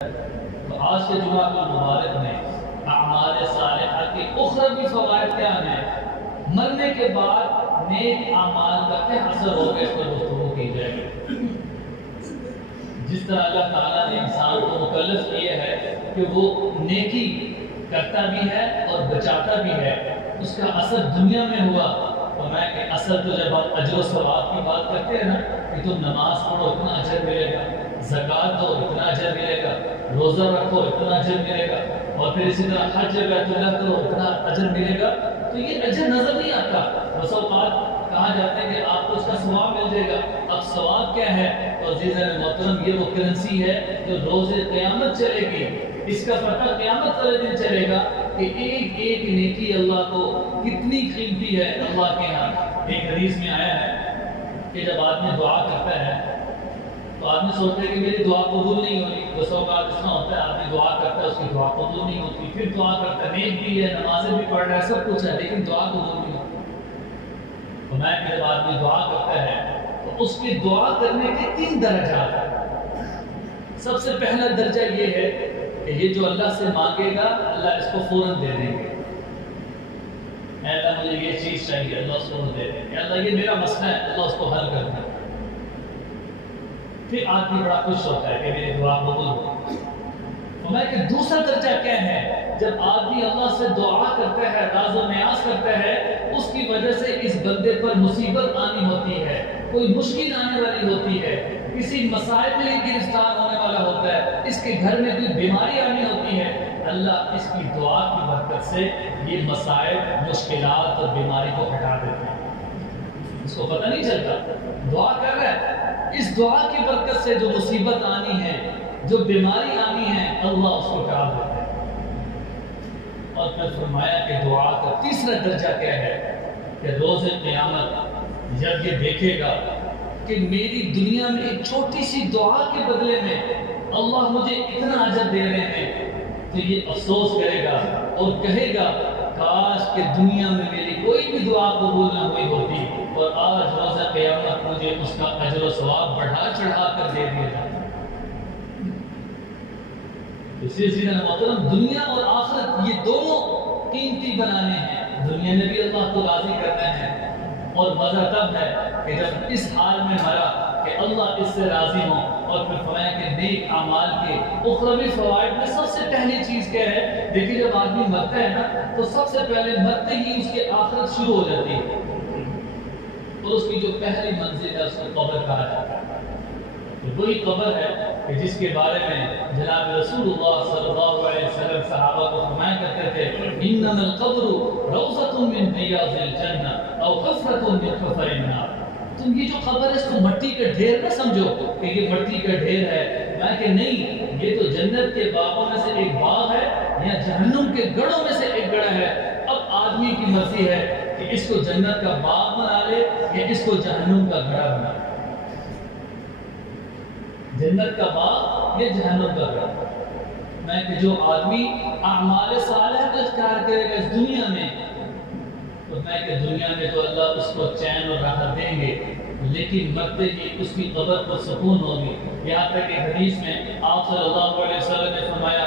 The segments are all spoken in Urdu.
تو آج کے جمعہ المبارک میں اعمال صالحہ کے اخروی فوائد کیا ہیں، مرنے کے بعد نیک اعمال کا کیا اثر ہوگا، اس پر گفتگو کی جائے گی۔ جس طرح اللہ تعالیٰ نے انسان کو مکلف کیا ہے کہ وہ نیکی کرتا بھی ہے اور بچاتا بھی ہے، اس کا اثر دنیا میں ہوا۔ فرمایا کہ اثر تو جب آپ اجر و ثواب کی بات کرتے ہیں نا کہ تم نماز پڑھو اتنا اجر ملے گا، زکوٰۃ دو اتنا اجر ملے گا، روزہ رکھو اتنا اجر ملے گا، اور پھر اسی طرح حج بیت اللہ کرو اتنا اجر ملے گا، تو یہ اجر نظر نہیں آتا۔ بس اوقات کہا جاتا ہے کہ آپ کو اس کا ثواب مل جائے گا۔ اب ثواب کیا ہے؟ تو عزیزان محترم، یہ وہ کرنسی ہے جو روز قیامت چلے گی۔ اس کا پتہ قیامت والے دن چلے گا کہ ایک ایک نیکی اللہ کو کتنی قیمتی ہے اللہ کے ہاں۔ ایک حدیث میں آیا ہے کہ جب آدمی دعا کرتا ہے تو آدمی سوچتا ہے کہ میری دعا قبول نہیں ہو رہی۔ بس اوقات اس طرح ہوتا ہے، آدمی دعا کرتا ہے اس کی دعا قبول نہیں ہوتی، پھر دعا کرتا ہے، نیک بھی ہے، نمازیں بھی پڑھ رہا ہے، سب کچھ ہے، لیکن دعا قبول نہیں ہوتی۔ تو میں کہ جب آدمی دعا کرتا ہے تو اس کی دعا کرنے کے 3 درجات ہیں۔ سب سے پہلا درجہ یہ ہے کہ یہ جو اللہ سے مانگے گا اللہ اس کو فوراً دے دیں گے۔ اے اللہ مجھے یہ چیز چاہیے، اللہ اس کو دے دیں گے۔ اللہ یہ میرا مسئلہ ہے، اللہ اس کو حل کر دیں گے۔ پھر آدمی بڑا خوش ہوتا ہے کہ میری دعا قبول ہو۔ فرمایا کہ دوسرا درجہ کیا ہے؟ جب آدمی اللہ سے دعا کرتا ہے، راز و نیاز کرتا ہے، اس کی وجہ سے اس بندے پر مصیبت آنی ہوتی ہے، کوئی مشکل آنے والی ہوتی ہے، کسی مسائل میں گرفتار ہونے والا ہوتا ہے، اس کے گھر میں کوئی بیماری آنی ہوتی ہے، اللہ اس کی دعا کی برکت سے یہ مسائل، مشکلات اور بیماری کو ہٹا دیتے ہیں۔ اس کو پتہ نہیں چلتا، دعا کر رہا ہے، اس دعا کی برکت سے جو مصیبت آنی ہے، جو بیماری آنی ہے، اللہ اس کو ٹال دیتا ہے۔ اور پھر فرمایا کہ دعا کا تیسرا درجہ کیا ہے کہ روز قیامت جب یہ دیکھے گا کہ میری دنیا میں ایک چھوٹی سی دعا کے بدلے میں اللہ مجھے اتنا اجر دے رہے ہیں، تو یہ افسوس کرے گا اور کہے گا کاش کہ دنیا میں میری کوئی بھی دعا قبول نہ ہوئی ہوتی اور آج روز قیامت مجھے اس کا اجر و ثواب بڑھا چڑھا کر دے دیا جاتا۔ اسی لیے محترم، دنیا اور آخرت یہ دونوں قیمتی بنانے ہیں۔ دنیا میں بھی اللہ کو راضی کرنا ہے، اور مزہ تب ہے کہ جب اس حال میں مرا کہ اللہ اس سے راضی ہوں۔ اور پھر فرمایا کہ نیک اعمال کے اخروی فوائد میں سب سے پہلی چیز کیا ہے؟ دیکھیے جب آدمی مرتا ہے نا تو سب سے پہلے مرتے ہی اس کے آخرت شروع ہو جاتی ہے، اور اس کی جو پہلی منزل ہے اس کو قبر کہا جاتا ہے۔ وہی قبر ہے کہ جس کے بارے میں جناب رسول اللہ صلی اللہ علیہ وسلم صحابہ کو فرمایا کرتے تھے، انما القبر روضۃ من ریاض الجنہ او حفرۃ من حفر النار۔ تم یہ جو قبر ہے اس کو مٹی کا ڈھیر نہ سمجھو کہ یہ مٹی کا ڈھیر ہے، میں کہ نہیں، یہ تو جنت کے باغوں میں سے ایک باغ ہے یا جہنم کے گڑھوں میں سے ایک گڑھا ہے۔ اب آدمی کی مرضی ہے کہ اس کو جنت کا باغ بنا لے یا اس کو جہنم کا گڑھا بنا لے، جنت کا باغ یا جہنم کا گڑھا۔ میں کہ جو آدمی اعمال صالحہ کا اختیار کرے گا اس دنیا میں، تو میں کہ دنیا میں تو اللہ اس کو چین اور راحت دیں گے، لیکن مرتے ہی اس کی قبر پر سکون ہوگی۔ یہاں تک کہ حدیث میں آپ صلی اللہ علیہ وسلم نے فرمایا،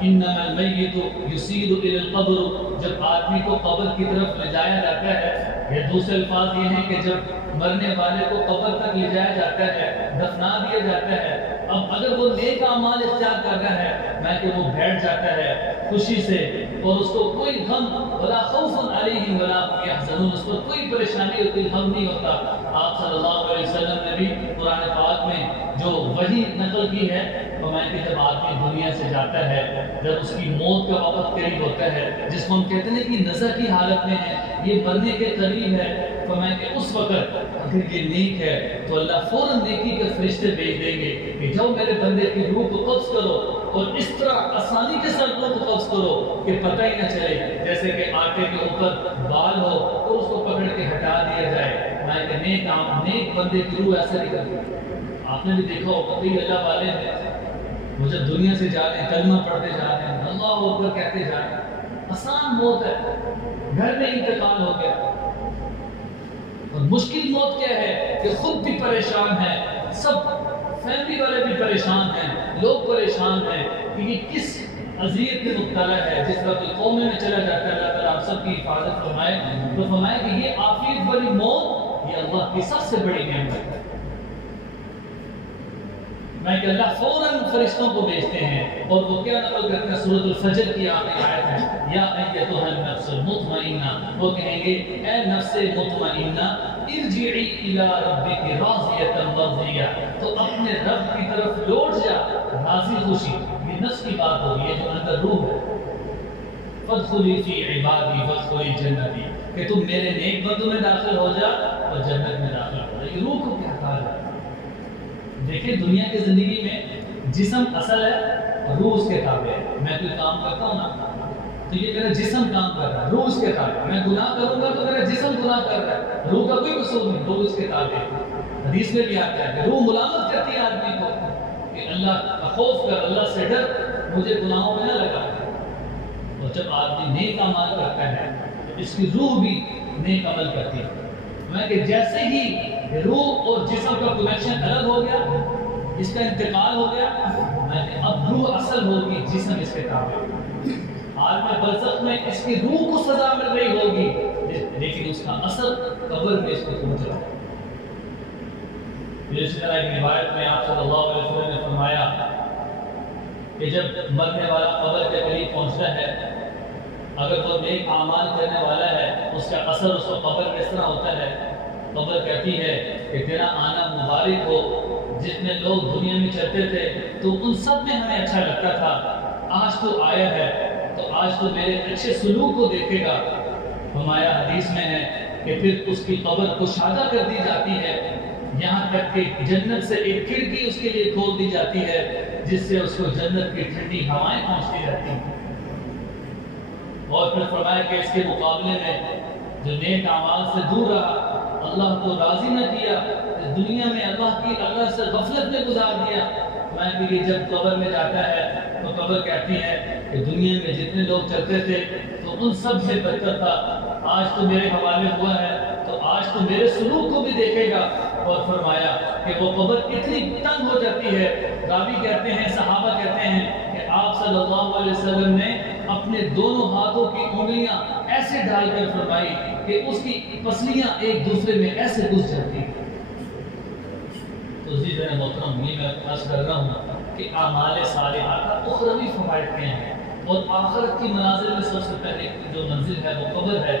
انما المیت یسیر الی القبر، جب آدمی کو قبر کی طرف لے جایا جاتا ہے، یا دوسرے الفاظ یہ ہیں کہ جب مرنے والے کو قبر تک لے جایا جاتا ہے، دفنا دیا جاتا ہے، اب اگر وہ نیک اعمال اختیار کر رہا ہے، میں کہ وہ بیٹھ جاتا ہے خوشی سے، اور اس کو کوئی غم ولا خوف علیہم ولا هم يحزنون، اس کو کوئی پریشانی اور کوئی غم نہیں ہوتا۔ آپ صلی اللہ علیہ وسلم نے بھی قرآن پاک میں جو وحی نقل کی ہے، فرمایا کہ جب آدمی دنیا سے جاتا ہے، جب اس کی موت کا وقت قریب ہوتا ہے، جس کو ہم کہتے ہیں کہ نزع کی حالت میں ہے، یہ مرنے کے قریب ہے، فرمایا کہ اس وقت اگر یہ نیک ہے تو اللہ فوراً نیکی کے فرشتے بھیج دیں گے کہ جاؤ میرے بندے کی روح کو قبض کرو، اور اس طرح آسانی کے ساتھ روح کو قبض کرو کہ پتہ ہی نہ چلے، جیسے کہ آٹے کے اوپر بال ہو اور اس کو پکڑ کے ہٹا دیا جائے۔ میں کہ نیک بندے کی روح ایسے نکلتی ہے۔ آپ نے بھی دیکھا ہوگا کئی اللہ والے ہیں، وہ جب دنیا سے جا رہے ہیں کلمہ پڑھتے جا رہے ہیں، اللہ اکبر کہتے جا رہے ہیں، آسان موت ہے، گھر میں انتقال ہو گیا۔ اور مشکل موت کیا ہے کہ خود بھی پریشان ہے، سب فیملی والے بھی پریشان ہیں، لوگ پریشان ہیں کہ یہ کس اذیت میں مبتلا ہے، جس طرح کوئی قوم میں چلا جاتا ہے، اللہ تعالیٰ آپ سب کی حفاظت فرمائے۔ تو فرمائے کہ یہ عافیت والی موت یہ اللہ کی سب سے بڑی نعمت ہے۔ میں کہ اللہ فوراً فرشتوں کو بھیجتے ہیں اور وہ کیا نقل کرتے ہیں، سورۃ الفجر کی آخری آیت ہے، یا ایتھا النفس المطمئنہ، وہ کہیں گے اے نفس مطمئنہ ارجعی الی ربک راضیۃ مرضیہ، تو اپنے رب کی طرف لوٹ جا راضی خوشی۔ یہ نفس کی بات ہوگی، یہ جو اندر روح ہے۔ فادخلی فی عبادی وادخلی جنتی، کہ تم میرے نیک بندوں میں داخل ہو جا اور جنت میں داخل ہو جا۔ یہ روح کو کیا کہا ہے؟ دیکھیں دنیا کی زندگی میں جسم اصل ہے، روح اس کے تابع ہے۔ میں کوئی کام کرتا ہوں نا تو یہ میرا جسم کام کر رہا ہے، روح اس کے تابع ہے۔ میں گناہ کروں گا تو میرا جسم گناہ کر رہا ہے، روح کا کوئی قصور نہیں، روح اس کے تابع ہے۔ حدیث میں بھی آتا ہے کہ روح ملامت کرتی ہے آدمی کو کہ اللہ کا خوف کر، اللہ سے ڈر، مجھے گناہوں میں نہ لگا۔ اور جب آدمی نیک عمل کرتا ہے تو اس کی روح بھی نیک عمل کرتی ہے۔ میں کہ جیسے ہی روح اور جسم کا کنیکشن الگ ہو گیا، اس کا انتقال ہو گیا، میں کہ اب روح اصل ہوگی، جسم اس کے تابع۔ عالم برزخ میں اس کی روح کو سزا مل رہی ہوگی، لیکن اس کا اثر قبر میں اس کو پہنچ رہا ہے۔ اسی طرح ایک روایت میں آپ صلی اللہ علیہ وسلم نے فرمایا کہ جب مرنے والا قبر کے قریب پہنچتا ہے، اگر وہ نیک اعمال کرنے والا ہے، اس کا اثر اس کو قبر میں اس طرح ہوتا ہے، قبر کہتی ہے کہ تیرا آنا مبارک ہو، جتنے لوگ دنیا میں چلتے تھے تو ان سب میں ہمیں اچھا لگتا تھا، آج تو آیا ہے تو آج تو میرے اچھے سلوک کو دیکھے گا۔ فرمایا حدیث میں ہے کہ پھر اس کی قبر کشادہ کر دی جاتی ہے، یہاں تک کہ جنت سے ایک کھڑکی اس کے لیے کھول دی جاتی ہے، جس سے اس کو جنت کی ٹھنڈی ہوائیں پہنچتی رہتی ہیں۔ اور پھر فرمایا کہ اس کے مقابلے میں جو نیک اعمال سے دور رہا، اللہ کو راضی نہ کیا، دنیا میں اللہ سے غفلت میں گزار دیا، میں کہ جب قبر میں جاتا ہے تو قبر کہتی ہے کہ دنیا میں جتنے لوگ چلتے تھے تو ان سب سے بہتر تھا، آج تو میرے حوالے ہوا ہے تو آج تو میرے سلوک کو بھی دیکھے گا۔ اور فرمایا کہ وہ قبر اتنی تنگ ہو جاتی ہے، راوی کہتے ہیں، صحابہ کہتے ہیں کہ آپ صلی اللہ علیہ وسلم نے اپنے دونوں ہاتھوں کی انگلیاں ایسے ڈال کر فرمائی کہ اس کی پسلیاں ایک دوسرے میں ایسے گھس جاتی ہیں۔ تو اسی طرح محترم یہ میں عرض کر رہا ہوں کہ اعمال صالحہ کا اخروی فوائد کیا ہیں، اور آخرت کی منازل میں سب سے پہلے جو منزل ہے وہ قبر ہے۔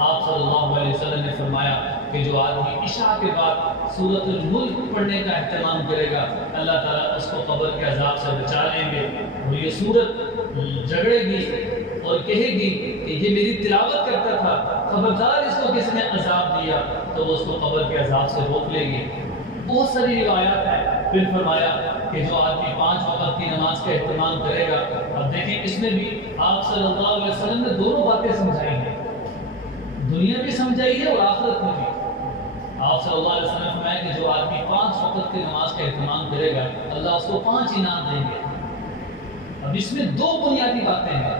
آپ صلی اللہ علیہ وسلم نے فرمایا کہ جو آدمی عشاء کے بعد سورۃ الملک پڑھنے کا اہتمام کرے گا، اللہ تعالیٰ اس کو قبر کے عذاب سے بچا لیں گے۔ وہ یہ سورت جھگڑے گی اور کہے گی کہ یہ میری تلاوت کرتا تھا، خبردار اس کو کس نے عذاب دیا، تو وہ اس کو قبر کے عذاب سے روک لے گی۔ بہت ساری روایات ہیں۔ پھر فرمایا کہ جو آدمی 5 وقت کی نماز کا اہتمام کرے گا، اب دیکھیں اس میں بھی آپ صلی اللہ علیہ وسلم نے دونوں باتیں سمجھائی ہیں، دنیا بھی سمجھائی ہے اور آخرت میں بھی۔ آپ صلی اللہ علیہ وسلم نے فرمایا کہ جو آدمی 5 وقت کی نماز کا اہتمام کرے گا، اللہ اس کو 5 انعام دیں گے۔ اب اس میں 2 بنیادی باتیں ہیں۔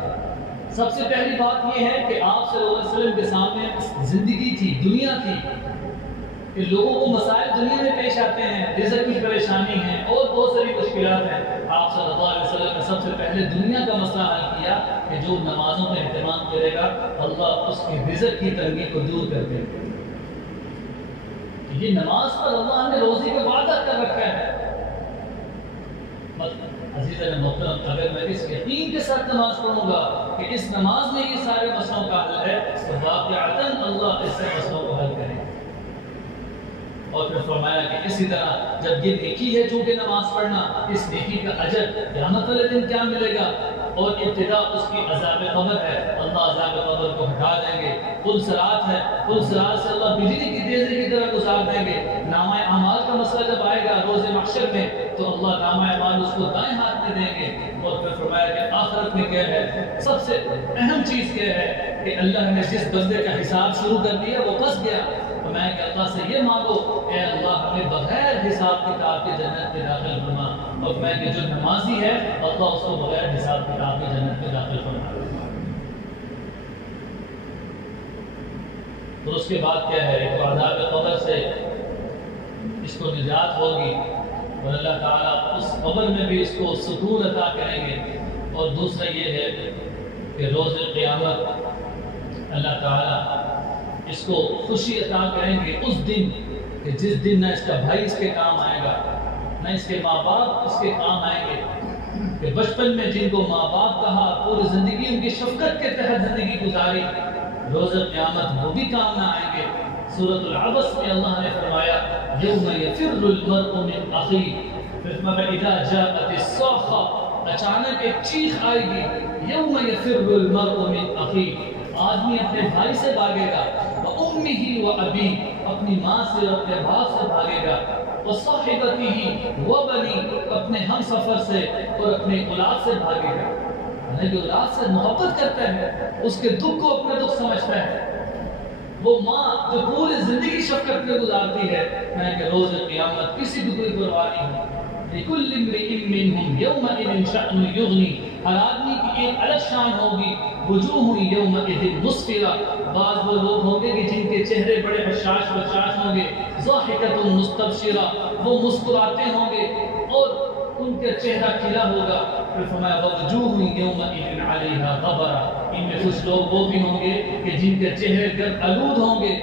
سب سے پہلی بات یہ ہے کہ آپ صلی اللہ علیہ وسلم کے سامنے زندگی تھی، دنیا تھی، کہ لوگوں کو مسائل دنیا میں پیش آتے ہیں، رزق کی پریشانی ہے اور بہت ساری مشکلات ہیں۔ آپ صلی اللہ علیہ وسلم نے سب سے پہلے دنیا کا مسئلہ حل کیا کہ جو نمازوں کا اہتمام کرے گا، اللہ اس کی رزق کی تنگی کو دور کر دے گا۔ یہ نماز پر اللہ نے روزی کا وعدہ کر رکھا ہے۔ عزیزاً محترم، اگر میں اس یقین کے ساتھ نماز پڑھوں گا کہ اس نماز میں یہ سارے مسئلوں کا حل ہے، تو واقعتاً اللہ اس سے مسئلوں کو حل کرے گا۔ اور پھر فرمایا کہ اسی طرح جب یہ نیکی ہے چونکہ نماز پڑھنا، اس نیکی کا اجر قیامت والے دن کیا ملے گا، اور ابتدا اس کی عذاب قبر ہے، اللہ عذاب قبر کو ہٹا دیں گے۔ پل صراط ہے، پل صراط سے اللہ بجلی کی تیزی کی طرح گزار دیں گے۔ نامہ اعمال کا مسئلہ جب آئے گا روز محشر میں، تو اللہ نامہ اعمال اس کو دائیں ہاتھ میں دیں گے۔ اور پھر فرمایا کہ آخرت میں کیا ہے، سب سے اہم چیز کیا ہے کہ اللہ نے جس بندے کا حساب شروع کر دیا وہ پھنس گیا، تو میں کہ اللہ سے یہ مانگو، اے اللہ ہمیں بغیر حساب کتاب کے جنت میں داخل فرما۔ اور میں کہ جو نمازی ہے، اللہ اس کو بغیر حساب کتاب کے جنت میں داخل فرما۔ تو اس کے بعد کیا ہے، ایک عذاب قبر سے اس کو نجات ہوگی، اور اللہ تعالیٰ اس قبر میں بھی اس کو سکون عطا کریں گے۔ اور دوسرا یہ ہے کہ روز قیامت اللہ تعالیٰ اس کو خوشی عطا کریں گے اس دن کہ جس دن نہ اس کا بھائی اس کے کام آئے گا، نہ اس کے ماں باپ اس کے کام آئیں گے، کہ بچپن میں جن کو ماں باپ کہا، پوری زندگی ان کی شفقت کے تحت زندگی گزاری، روز قیامت وہ بھی کام نہ آئیں گے۔ سورۃ العبس میں اللہ نے فرمایا یوم یفر المرء من اخیہ، پھر فاذا جاءت الصاخہ، اچانک ایک چیخ آئے گی، یوم یفر المرء من اخیہ، آدمی اپنے بھائی سے بھاگے گا، وامہ وابیہ، اپنی ماں سے اور اپنے باپ سے بھاگے گا، وصاحبتہ وبنی، اپنے ہم سفر سے اور اپنے اولاد سے بھاگے گا۔ حالانکہ اولاد سے محبت کرتا ہے، اس کے دکھ کو اپنا دکھ سمجھتا ہے، وہ ماں جو پوری زندگی شفقت میں گزارتی ہے، میں کہ روز قیامت کسی کو کوئی پرواہ نہیں ہوگی۔ لِكُلِّ امْرِئٍ مِّنْهُمْ يَوْمَئِذٍ شَأْنٌ يُغْنِيهِ، ہر آدمی کی ایک الگ شان ہوگی۔ وجوہ یومئذ مسفرہ، بعض وہ لوگ ہوں گے کہ جن کے چہرے بڑے بشاش بشاش ہوں گے، ضاحکۃ مستبشرہ، وہ مسکراتے ہوں گے اور ان کا چہرہ کھلا ہوگا۔ پھر فرمایا وجوہ یومئذ علیہا غبرہ، ان میں کچھ لوگ وہ بھی ہوں گے کہ جن کے چہرے گرد آلود ہوں گے۔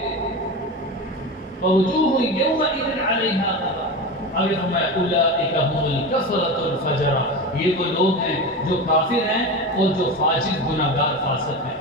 وجوہ یومئذ علیہا غبرہ، آگے فرمایا اولئک ھم الکفرۃ الفجرہ، یہ وہ لوگ ہیں جو کافر ہیں اور جو فاجر گناہگار فاسق ہیں۔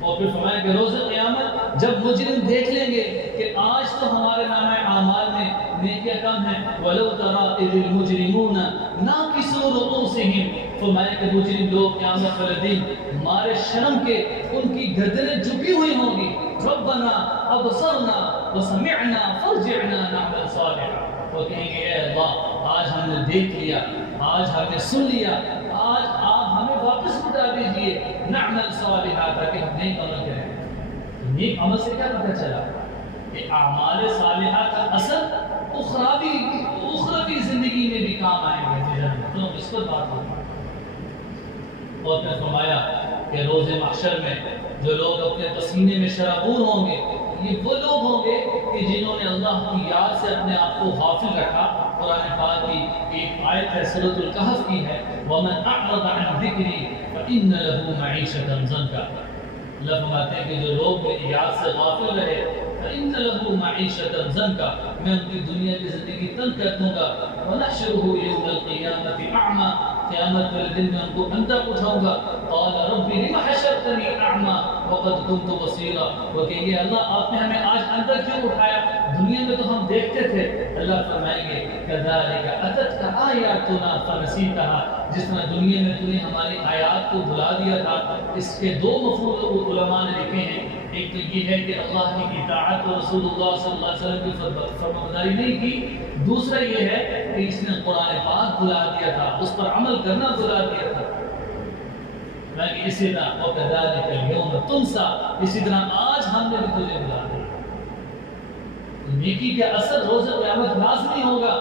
اور پھر فرمایا کہ روز قیامت جب مجرم دیکھ لیں گے کہ آج تو ہمارے نامہ اعمال میں نیکیاں کم ہیں، وَلَوْ تَرَىٰ إِذِ الْمُجْرِمُونَ نَاكِسُو رُءُوسِهِمْ، فرمایا کہ مجرم لوگ قیامت والے دن مارے شرم کے ان کی گردنیں جھکی ہوئی ہوں گی، ربنا ابصرنا وسمعنا فارجعنا نعمل صالحا، وہ کہیں گے اے اللہ آج ہم نے دیکھ لیا، آج ہم نے سن لیا، آج آپ ہمیں واپس لوٹا دیجئے، نعمل صالحا، تاکہ ہم نیک عمل کریں۔ نیک عمل سے کیا پتہ چلا کہ اعمال صالحہ کا اثر اخروی زندگی میں بھی کام آئیں گے، تو اس پر بات ہوگی۔ اور پھر فرمایا کہ روز محشر میں جو لوگ اپنے پسینے میں شرابور ہوں گے، یہ وہ لوگ ہوں گے کہ جنہوں نے اللہ کی یاد سے اپنے آپ کو غافل رکھا۔ قرآن پاک کی ایک آیت ہے، سورۃ الکہف کی ہے، وَمَنْ أَعْرَضَ عَنْ ذِكْرِي فَإِنَّ لَهُ مَعِيشَةً ضَنْكًا، اللہ فرماتے ہیں کہ جو لوگ میری یاد سے غافل رہے، فَإِنَّ لَهُ مَعِيشَةً ضَنْكًا، میں ان کی دنیا کی زندگی تنگ کر دوں گا، وَنَحْشُرُهُ يَوْمَ الْقِيَامَةِ أَعْمَىٰ، قیامت والے دن میں ان کو اندھا اٹھاؤں گا۔ قال رب لم حشرتنی اعمى وقد كنت بصیرا، وہ کہیں گے اللہ آپ نے ہمیں آج اندھا کیوں اٹھایا، دنیا میں تو ہم دیکھتے تھے۔ اللہ فرمائیں گے كذلك اتتك آیاتنا فنسیتها، جس طرح دنیا میں تو نے ہماری آیات کو بھلا دیا تھا۔ اس کے دو مفہوم علماء نے لکھے ہیں، ایک تو یہ ہے کہ اللہ کی اطاعت اور رسول اللہ صلی اللہ علیہ وسلم کی فرمانبرداری نہیں کی، دوسرا یہ ہے کہ اس نے قرآن پاک بھلا دیا تھا، اس پر عمل کرنا بھلا دیا تھا۔ کہ اسی طرح وَكَذَلِكَ الْيَوْمَ تُنْسَىٰ، اسی طرح آج ہم نے بھی تجھے بھلا دیا۔ نیکی کا اثر روز قیامت لازمی ہوگا۔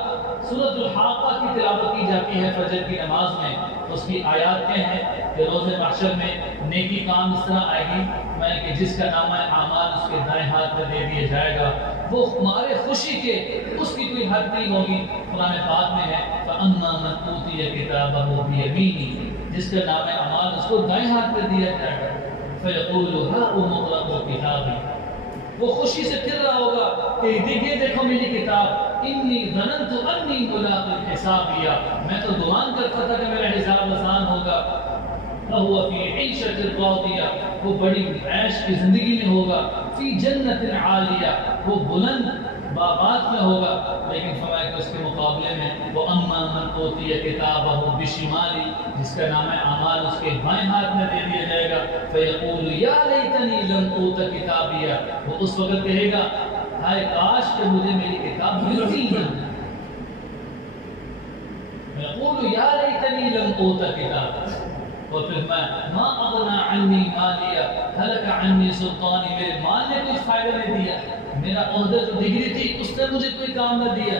سورۃ الحاقہ کی تلاوت کی جاتی ہے فجر کی نماز میں، اس کی آیات کیا ہیں کہ روز محشر میں نیکی کام اس طرح آئے گی، میں کہ جس کا نامہ اعمال اس کے دائیں ہاتھ میں دے دیا جائے گا، وہ ہمارے خوشی کے اس کی کوئی حد نہیں ہوگی۔ قرآن پاک میں ہے فَأَمَّا مَنْ أُوتِيَ كِتَابَهُ بِيَمِينِهِ، جس کا نام اعمال اس کو دائیں ہاتھ میں دیا جائے گا، فَيَقُولُ هَاؤُمُ اقْرَءُوا كِتَابِيَهْ، وہ خوشی سے پھر رہا ہوگا کہ دیکھیے دیکھو میری کتاب، انی ظننت انی ملاق حسابیہ، میں تو گمان کرتا تھا کہ میرا حساب آسان ہوگا۔ فَهُوَ فِي عِيشَةٍ رَاضِيَةٍ، وہ بڑی عیش کی زندگی میں ہوگا، فی جنت عالیہ، وہ بلند باغات میں ہوگا۔ لیکن فرمایا کہ اس کے مقابلے میں وَأَمَّا مَنْ أُوتِيَ كِتَابَهُ بِشِمَالِهِ، جس کا نام اعمال اس کے بائیں ہاتھ میں دے دیا جائے گا، فَيَقُولُ يَا لَيْتَنِي لَمْ أُوتَ كِتَابِيَهْ، وہ اس وقت کہے گا ہائے کاش کہ مجھے میری کتاب ملتی نہ۔ فَيَقُولُ يَا لَيْتَنِي لَمْ أُوتَ كِتَابِيَهْ، اور پھر میں ما اغنى عنی مالیہ هلك عنی سلطانی، میرے مال نے کچھ فائدہ نہیں دیا، میرا عہدہ جو ڈگری تھی اس نے مجھے کوئی کام نہ دیا۔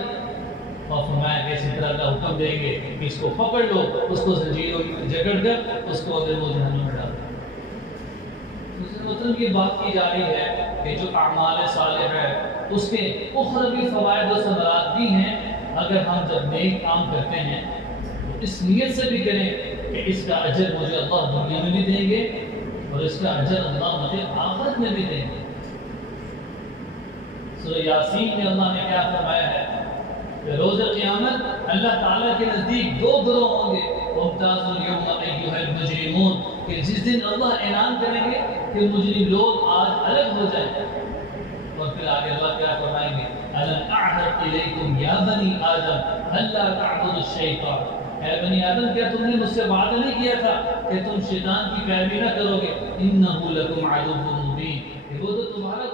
اور فرمایا کہ اسی طرح اللہ حکم دیں گے کہ اس کو پکڑ لو، اس کو زنجیروں میں جکڑ کر اس کو اندر وہ جہنم میں ڈال دو۔ مطلب یہ بات کی جا رہی ہے کہ جو اعمال صالح ہے اس کے اخروی فوائد و ثمرات بھی ہیں اگر ہم جب نیک کام کرتے ہیں تو اس نیت سے بھی کریں کہ اس کا اجر مجھے اللہ دنیا میں بھی دیں گے اور اس کا اجر اللہ مجھے آخرت میں بھی دیں گے۔ سورہ یاسین میں اللہ نے کیا فرمایا ہے کہ روز قیامت اللہ تعالیٰ کے نزدیک دو گروہ ہوں گے، وَامْتَازُوا الْيَوْمَ أَيُّهَا الْمُجْرِمُونَ، کہ جس دن اللہ اعلان کریں گے کہ مجرم لوگ آج الگ ہو جائیں، اور پھر آگے اللہ کیا فرمائیں گے أَلَمْ أَعْهَدْ إِلَيْكُمْ يَا بَنِي آدَمَ أَلَّا تَعْبُدُوا الشَّيْطَانَ، اے بنی آدم کیا تم نے مجھ سے وعدہ نہیں کیا تھا کہ تم شیطان کی پیروی نہ کرو گے، إِنَّهُ لَكُمْ عَدُوٌّ مُبِینٌ، کہ وہ تو تمہارا